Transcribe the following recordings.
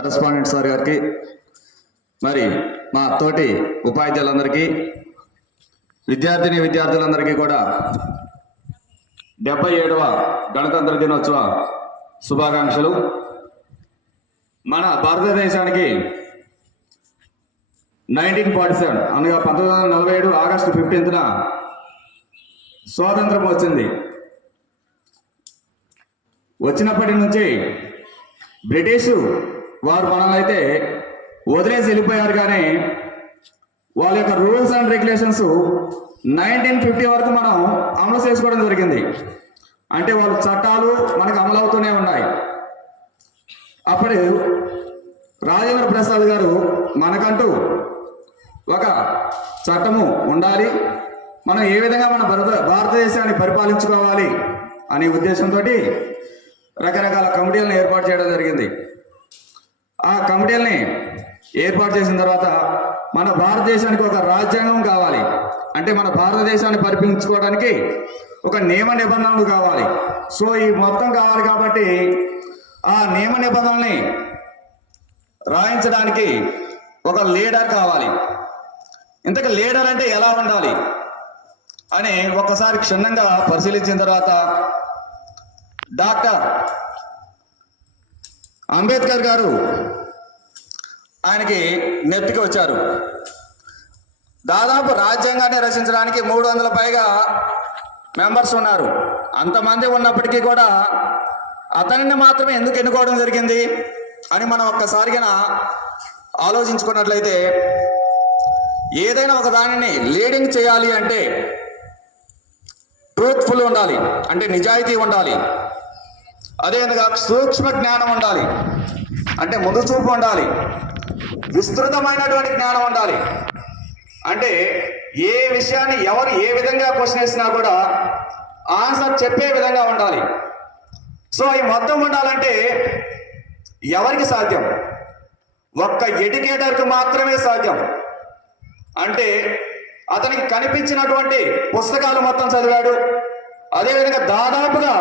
Correspondent sir గారికి మరి మా తోటి ఉపాధ్యాయులందరికీ విద్యార్థులందరికీ కూడా 77వ గణతంత్ర దినోత్సవ శుభాకాంక్షలు. మన భారతదేశానికి 1947 అనగా 1947 ఆగస్టు 15న స్వాతంత్రం వచ్చింది. వచ్చినప్పటి నుంచి బ్రిటిషు వారు మనల్ని అయితే వదిలేసి వెళ్ళిపోయారు, కానీ వాళ్ళ యొక్క రూల్స్ అండ్ రెగ్యులేషన్స్ 1950 వరకు మనం అమలు చేసుకోవడం జరిగింది. అంటే వాళ్ళ చట్టాలు మనకు అమలు అవుతూనే ఉన్నాయి. అప్పుడు రాజేంద్ర ప్రసాద్ గారు మనకంటూ ఒక చట్టము ఉండాలి, మనం ఏ విధంగా మన భారతదేశాన్ని పరిపాలించుకోవాలి అనే ఉద్దేశంతో రకరకాల కమిటీలను ఏర్పాటు చేయడం జరిగింది. ఆ కమిటీలని ఏర్పాటు చేసిన తర్వాత మన భారతదేశానికి ఒక రాజ్యాంగం కావాలి, అంటే మన భారతదేశాన్ని పరిపాలించుకోవడానికి ఒక నియమ నిబంధనలు కావాలి. సో ఈ మొత్తం కావాలి కాబట్టి ఆ నియమ నిబంధనల్ని రాయించడానికి ఒక లీడర్ కావాలి. ఇంతకు లీడర్ అంటే ఎలా ఉండాలి అని ఒక్కసారి క్షుణ్ణంగా పరిశీలించిన తర్వాత డాక్టర్ అంబేద్కర్ గారు ఆయనకి నెత్తికి వచ్చారు. దాదాపు రాజ్యాంగాన్ని రచించడానికి 300 పైగా మెంబర్స్ ఉన్నారు. అంతమంది ఉన్నప్పటికీ కూడా అతనిని మాత్రమే ఎందుకు ఎన్నుకోవడం జరిగింది అని మనం ఒక్కసారిగా ఆలోచించుకున్నట్లయితే, ఏదైనా ఒక దానిని లీడింగ్ చేయాలి అంటే ట్రూత్ఫుల్ ఉండాలి, అంటే నిజాయితీ ఉండాలి. అదేవిధంగా సూక్ష్మ జ్ఞానం ఉండాలి, అంటే ముందు చూపు ఉండాలి. విస్తృతమైనటువంటి జ్ఞానం ఉండాలి, అంటే ఏ విషయాన్ని ఎవరు ఏ విధంగా క్వశ్చన్ వేసినా కూడా ఆన్సర్ చెప్పే విధంగా ఉండాలి. సో ఈ మొత్తం ఉండాలంటే ఎవరికి సాధ్యం? ఒక్క ఎడ్యుకేటర్కి మాత్రమే సాధ్యం. అంటే అతనికి కనిపించినటువంటి పుస్తకాలు మొత్తం చదివాడు, అదేవిధంగా దాదాపుగా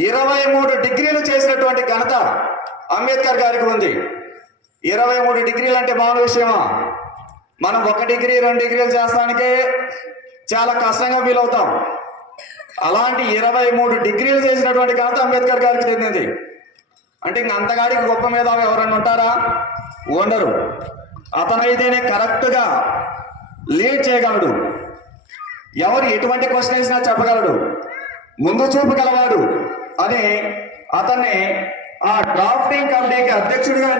23 డిగ్రీలు చేసినటువంటి ఘనత అంబేద్కర్ గారికి ఉంది. 23 డిగ్రీలు అంటే మామూలు విషయమా? మనం 1 డిగ్రీ 2 డిగ్రీలు చేస్తానికే చాలా కష్టంగా ఫీల్ అవుతాం. అలాంటి 23 డిగ్రీలు చేసినటువంటి ఘనత అంబేద్కర్ గారికి చెందింది. అంటే ఇంక అంతగాడికి గొప్ప మీద ఎవరన్నా ఉంటారా? ఉండరు. అతనైతేనే కరెక్ట్గా లీడ్ చేయగలడు, ఎవరు ఎటువంటి క్వశ్చన్ వేసినా చెప్పగలడు, ముందు చూపు గలవాడు అని అతన్ని ఆ డ్రాఫ్టింగ్ కమిటీకి అధ్యక్షుడిగా